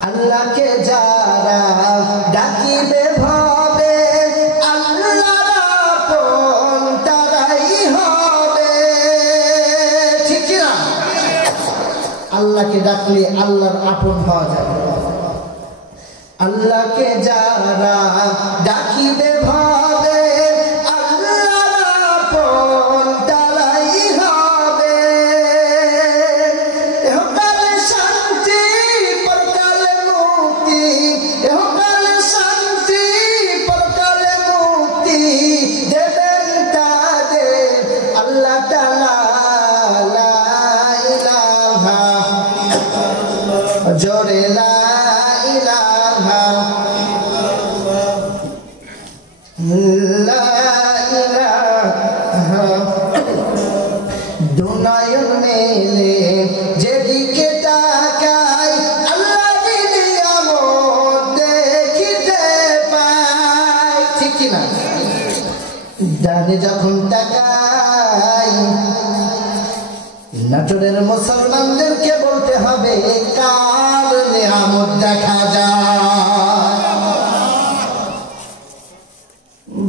আল্লাহকে যারা ডাকিবে ভাবে আল্লাহর আপন তারাই হবে, ঠিক না? আল্লাহকে ডাকলে আল্লাহর আপন হওয়া যাবে। আল্লাহকে যারা ডাকিবে ভাবে আল্লাহর আপন তারাই হবে। এহকালে শান্তি পরকালে মুক্তি, এহকালে শান্তি পরকালে মুক্তি দেবেন তাদের আল্লাহ তাআলা। লা ইলাহা জোরে লা ইলাহা লা ইলাহা। দুনয়ন মেলে যেদিকে তাকাই আল্লাহর নিয়ামত দেখিতে পাই, ঠিক কি না? ডানে যখন তাকাই নাটোরের মুসলমানদেরকে বলতে হবে কার নিয়ামত দেখা যায়।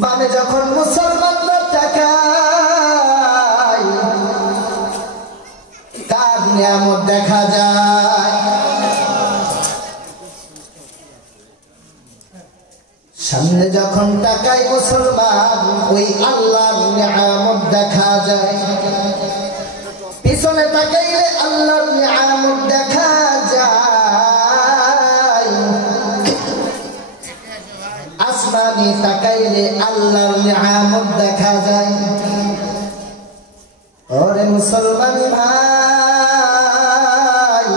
বামে যখন মুসলমানরা তাকায় কার নিয়ামত দেখা যায়। সামনে যখন তাকায় মুসলমান ওই আল্লাহর নিয়ামত দেখা যায়। পিছনে তাকাইলে আল্লাহর নিয়ামত দেখা যায়। আসমানে তাকাইলে আল্লাহর নিয়ামত দেখা যায়। ওরে মুসলমান ভাই,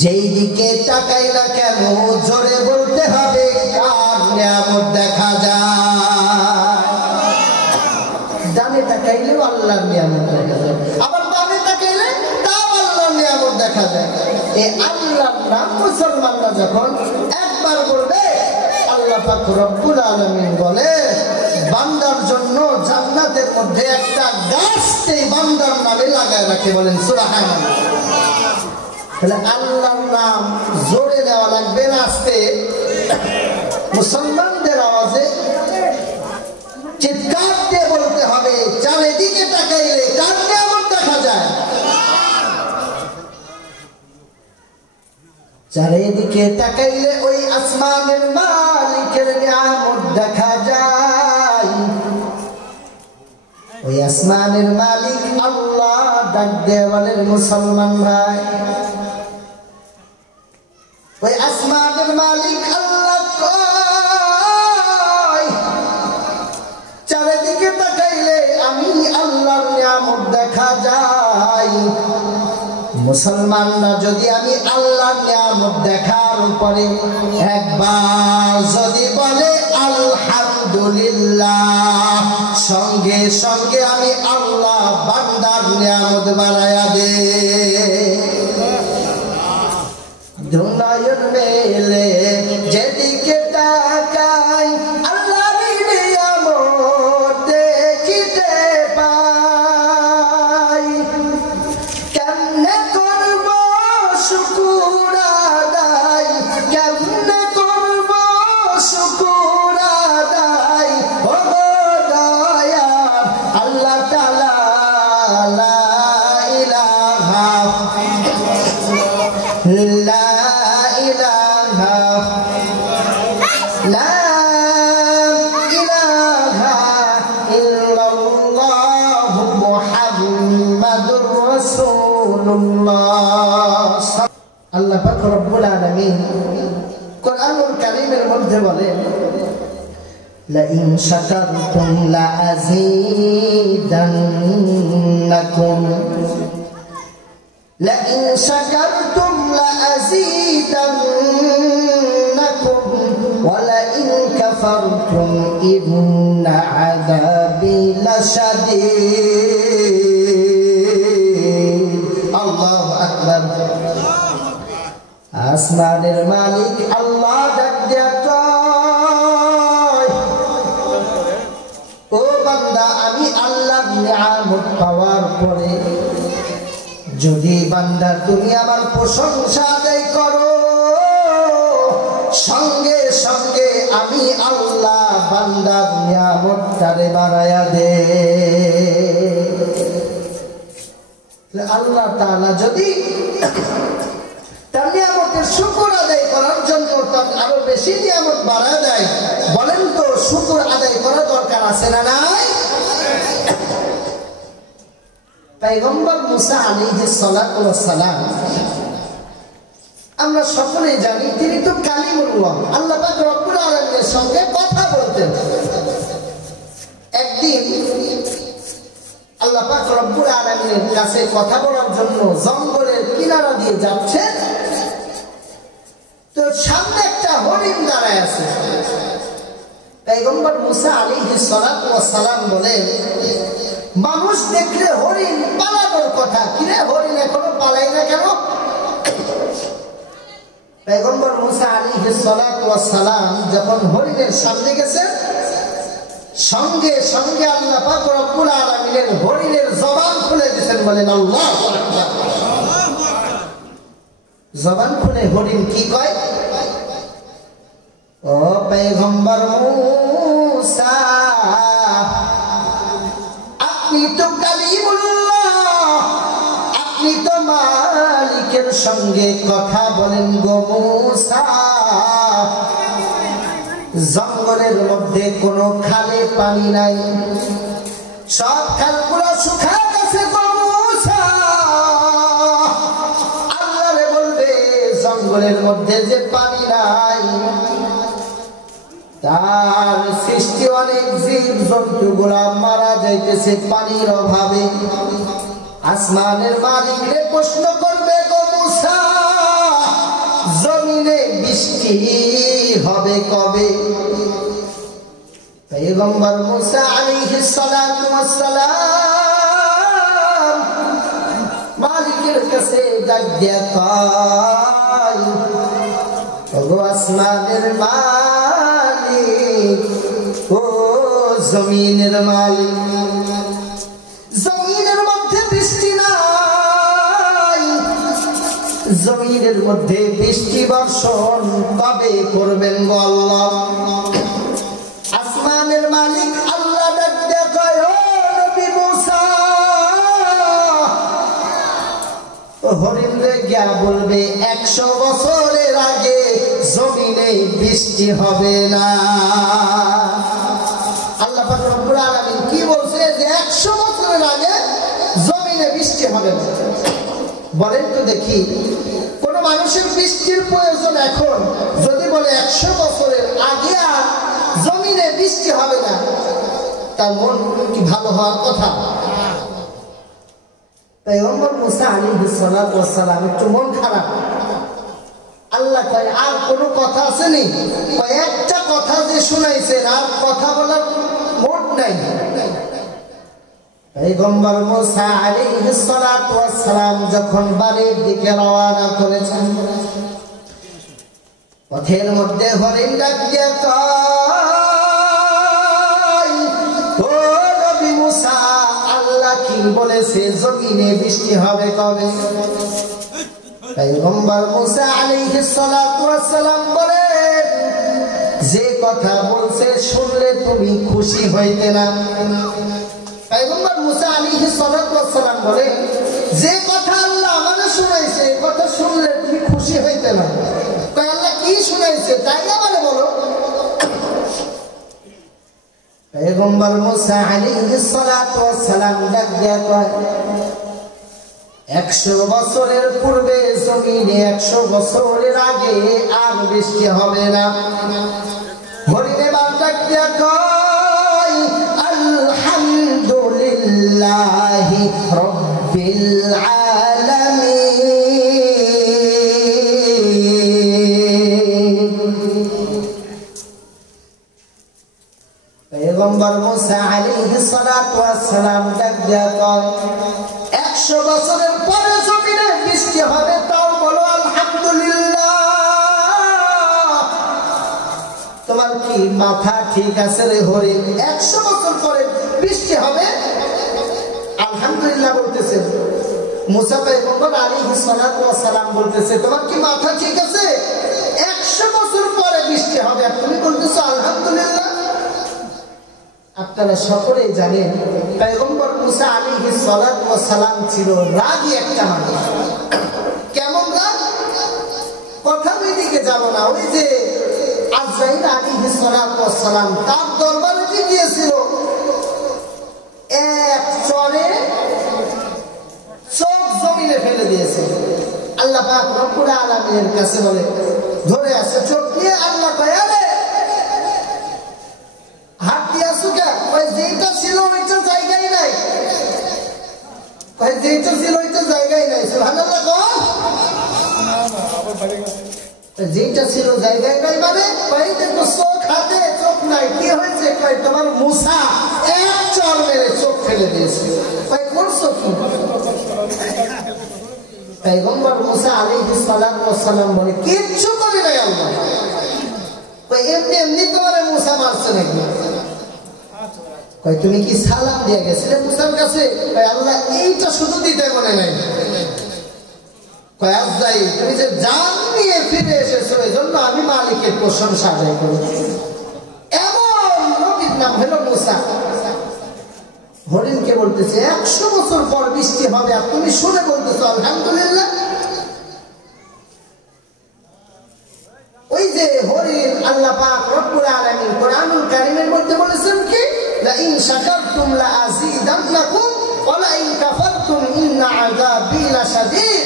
যেই দিকে তাকাইলা কেন জোরে বলতে হবে কার নিয়ামত দেখা যায়। ডানে তাকাইলেও আল্লাহর নিয়ামত দেখা যায়, আবার বামে তাকাইলে তাও আল্লাহর নিয়ামত দেখা যায়। এই আল্লাহর নাম মুসলমানরা যখন একবার বলবে, আল্লাহ পাক রব্বুল আলামিন বলে বান্দার জন্য জান্নাতের মধ্যে একটা গাছ এই বান্দার নামে লাগায় রাখে। বলেন সুবহানাল্লাহ। তাহলে আল্লাহর নাম জোরে দেওয়া লাগবে না আস্তে? মুসলমানদের আওয়াজে চিৎকার দিয়ে বলতে হবে চারিদিকে তাকাইলে কার নিয়ামত দেখা যায়। চারিদিকে তাকাইলে ওই আসমানের মালিকের নিয়ামত দেখা যায়। ওই আসমানের মালিক আল্লাহ ডাক দিয়ে বলেন মুসলমান ভাই, ওই আসমানের মালিক আল্লাহ কয় চারিদিকে তাকাইলে আমি আল্লাহর নিয়ামত দেখা যায়। মুসলমানরা যদি আমি আল্লাহর নিয়ামত দেখার পরে একবার যদি বলে আলহামদুলিল্লাহ, সঙ্গে সঙ্গে আমি আল্লাহ বান্দার নিয়ামত বাড়ায়া দে। দুনয়ন মেলে যেদিকে তাকাই আল্লাহর নিয়ামত দেখিতে পাই। কেমনে করব শুকর আদায়, কেমনে করব শুকর আদায়, ও দয়াল আল্লাহ তাআলা। লা ইলাহা লা ইলাহা লা ইলাহা ইল্লাল্লাহ মুহাম্মাদুর রাসূলুল্লাহ। আল্লাহ পাক রব্বুল আলামিন কোরআনুল কারীমের মধ্যে বলেন লাইন শাকারতুম লাযীদান্নাকুম, লাইন শাকারতুম লাযীদান্নাকুম ওয়া লাইন কাফারতুম ইন্না আযাবি লাশাদীদ। আল্লাহু আকবার। আসমানের মালিক আল্লাহ ডাক দিয়া কয়, ও বান্দা আমি আল্লাহর নিয়ামত পাওয়ার পরে যদি বান্দা তুমি আমার প্রশংসা আদায় করো, সঙ্গে সঙ্গে আমি আল্লাহ বান্দার নিয়ামতটারে বাড়ায়া দে। আল্লাহ তাআলা যদি তার নিয়ামতের শুকর আদায় করার জন্য তার আরো বেশি নিয়ামত বাড়া দেয়, বলেন তো শুকর আদায় করা দরকার আছে না নাই? পয়গম্বর মুসা আলাইহিস সালাতু ওয়াস সালাম, আমরা সকলেই জানি তিনি তো কালিমুল্লাহ, আল্লাহ পাক রব্বুল আলামিনের সঙ্গে কথা বলতেন। একদিন আল্লাহ পাক রব্বুল আলামিনের কাছে কথা বলার জন্য জঙ্গলের কিনারা দিয়ে যাচ্ছে, তো সামনে একটা হরিণ দাঁড়ায় আছে। পয়গম্বর মুসা আলাইহিস সালাতু ওয়াস সালাম বলেন, মানুষ দেখলে হরিণ পালানোর কথা, কিরে হরিণ এখনো পালাই না কেন? পয়গম্বর মুসা আলাইহিস সালাতু ওয়াস সালাম যখন হরিণের সামনে গেছেন, সঙ্গে সঙ্গে আল্লাহ পাক রব্বুল আলামিনের হরিণের জবান খুলে দিয়েছেন। বলেন আল্লাহু আকবার। জবান খুলে হরিণ কি কয়? ও পয়গম্বর মুসা, আপনি তো কালিমুল্লাহ, আপনি তো মালিকের সঙ্গে কথা বলেন গো মুসা। জঙ্গলের মধ্যে কোনো খালে পানি নাই, সব খালগুলো শুকায় গেছে গো মুসা। আল্লাহরে বলবে জঙ্গলের মধ্যে যে পানি নাই, তার সৃষ্টি অনেক জীব জন্তু গুলা মারা যাইতেছে পানির অভাবে। আসমানের মালিকরে প্রশ্ন করবে গো মুসা, জমিনে বৃষ্টি হবে কবে? পয়গম্বর মুসা আলাইহিস সালাতু ওয়াস সালাম মালিকের কাছে ডাক দিয়া কয়, ওগো আসমানের মালিক, ও জমিনের মালিক, জমিনের মধ্যে বৃষ্টি নাই, জমিনের মধ্যে বৃষ্টি বর্ষণ কবে করবেন গো আল্লাহ? আসমানের মালিক আল্লাহ ডাক দিয়া কয়, ও নবী মুসা, হরিণ রে গিয়া বলবে 100 বছরের আগে জমিনে বৃষ্টি হবে না। আল্লাহ পাক রব্বুল আলামিন কি বলছে যে 100 বছরের আগে জমিনে বৃষ্টি হবে না। বলেন তো দেখি, কোন মানুষের বৃষ্টির প্রয়োজন এখন যদি বলে 100 বছরের আগে আর জমিনে বৃষ্টি হবে না, তার মন কি ভালো হওয়ার কথা? পয়গম্বর মুসা আলাইহিস সালাতু ওয়াস সালাম একটু মন খারাপ। আল্লাহ কয়, আর কোনো কথা আসেনি? কয়েকটা কথা যে শুনাইছেন, আর কথা বলার মোট নাই। পয়গম্বর মুসা আলাইহিস সালাতু ওয়াস সালাম যখন বাড়ির দিকে রওনা করেছেন, পথের মধ্যে হরিণ ডাক দিয়া কয়, ও নবী মুসা, আল্লাহ কি বলেছে জমিনে বৃষ্টি হবে কবে? পয়গম্বর মুসা আলাইহিস সালাতু ওয়াস সালাম বলেন, যে কথা বলছে শুনলে তুমি খুশি হইতে না। পয়গম্বর মুসা আলাইহিস সালাতু ওয়াস সালাম বলেন, যে কথা আল্লাহ আমাকে শুনাইছে কথা শুনলে তুমি খুশি হইতে না। কয় আল্লাহ কি শুনাইছে তাই আমাকে বলো। পয়গম্বর মুসা আলাইহিস সালাতু ওয়াস সালাম ডাক দিয়া কয়, 100 বছরের পূর্বে জমিনে 100 বছরের আগে আর বৃষ্টি হবে না। হরিণে বাপ ডাক দিয়া কয়, আলহামদুলিল্লাহি রাব্বিল আলামিন। পয়গম্বর মুসা আলাইহিস সালাতু ওয়াস সালাম ডাক দিয়া কয়, 100 বছরের পরে জমিনে বৃষ্টি হবে, তাও বলো আলহামদুলিল্লাহ। তোমার কি মাথা ঠিক আছে রে হরিণ? 100 বছর পরে বৃষ্টি হবে, আলহামদুলিল্লাহ বলতেছেন। মুসা পয়গম্বর আলাইহিস সালাতু ওয়াস সালাম বলতেছে, তোমার কি মাথা ঠিক আছে? 100 বছর পরে বৃষ্টি হবে, তুমি বলতেছো আলহামদুলিল্লাহ। আপনারা সকলেই জানেন পয়গম্বর মুসা আলাইহিস সালাতু ওয়াস সালাম ছিল রাগী একটা মানুষ। কেমন রাগ? কথা ওইদিকে যাব না। ওই যে আজরাইল আলাইহিস সালাতু ওয়াস সালাম তার দরবারে গিয়েছিল, এক চরে চোখ জমিনে ফেলে দিয়েছে। আল্লাহ পাক রব্বুল আলামিনের কাছে বলে, ধরে আছে চোখ দিয়ে। আল্লাহ কয়, আরে হাত দিয়াছো কে? কয় যেটা ছিল ওইটা জায়গায় নাই। কয় যেটা ছিল ওইটা জায়গায় নাই। সুবহানাল্লাহ। যেটা ছিল জায়গায় নাই মানে কয় দেখো চোখ হাতে, চোখ নাই। কি হয়েছে? কয় তোমার মুসা এক চর মেরে চোখ ফেলে দিয়েছে। কয় করছো কি? পয়গম্বর মুসা আলাইহিস সালাতু ওয়াস সালাম বলে, কিচ্ছু করি নাই আল্লাহ। কয় এমনি এমনি তোমার মুসা মারছে নাকি? কয় তুমি কি সালাম দিয়ে গেছিলে মুসার কাছে? কয় আল্লাহ এইটা শুধু দিতে মনে নাই। কয় আজরাইল তুমি যে জান নিয়ে ফিরে এসেছো এই জন্য আমি মালিকের প্রশংসা আদায় করি। এমন নবীর নাম হলো মুসা। হরিণকে বলতেছে 100 বছর পর বৃষ্টি হবে, আর তুমি শুনে বলতেছো আলহামদুলিল্লাহ। ওই যে হরিণ আল্লাহ পাক রব্বুল আলামিন কোরআনুল কারীমের মধ্যে বলেছেন কি, লা ইন শাকারতুম লা আযীদান্নাকুম ওয়া লা ইন কাফারতুম ইন্না আযাবি লাশাদীদ।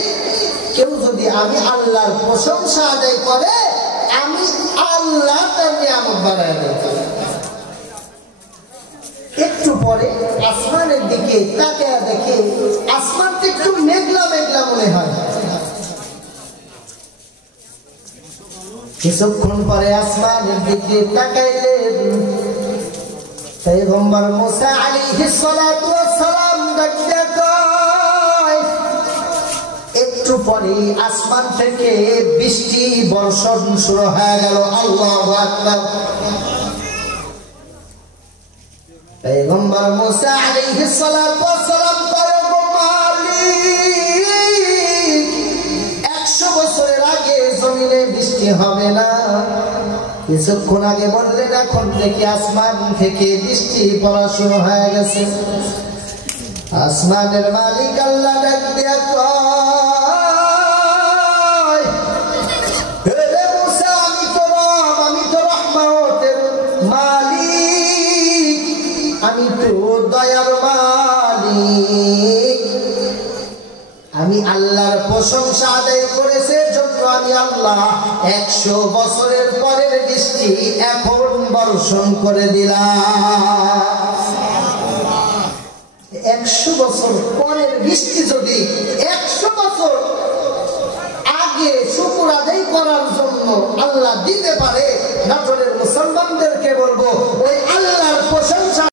কেউ যদি আমি আল্লাহর প্রশংসা আদায় করে, আমি আল্লাহ তার নিয়ামত বাড়ায় দেব। একটু পরে আসমানের দিকে তাকিয়ে দেখে আসমানটা একটু মেঘলা মেঘলা মনে হয়। কিছুক্ষণ পরে আসমানের দিকে তাকাইলেন, পয়গম্বর মুসা আলাইহিস সালাতু ওয়াস সালাম ডাকতে কয়, একটু পরে আসমান থেকে বৃষ্টি বর্ষণ শুরু হয়ে গেল। আল্লাহু আকবার। পয়গম্বর মুসা আলাইহিস সালাতু ওয়াস সালাম কয়, মালিক 100 বছরের আগে জমিনে বৃষ্টি হবে না, কিছুক্ষণ আগে বললেন এখন থেকে আসমান থেকে বৃষ্টি পড়া শুরু হয়ে গেছে। আসমানের মালিক আল্লাহ ডাক দিয়া কয়, হে মুসা আমি তো রব, আমি তো রহমতের মালিক, আমি তো দয়ার মালিক। আমি আল্লাহর প্রশংসা আদায় করেছে জন্য আমি আল্লাহ 100 বছরের পরের বৃষ্টি এখন বর্ষণ করে দিলাম। 100 বছর পরের বৃষ্টি যদি 100 বছর আগে শুকর আদায় করার জন্য আল্লাহ দিতে পারে, নাটোরের মুসলমানদেরকে বলবো ওই আল্লাহর প্রশংসা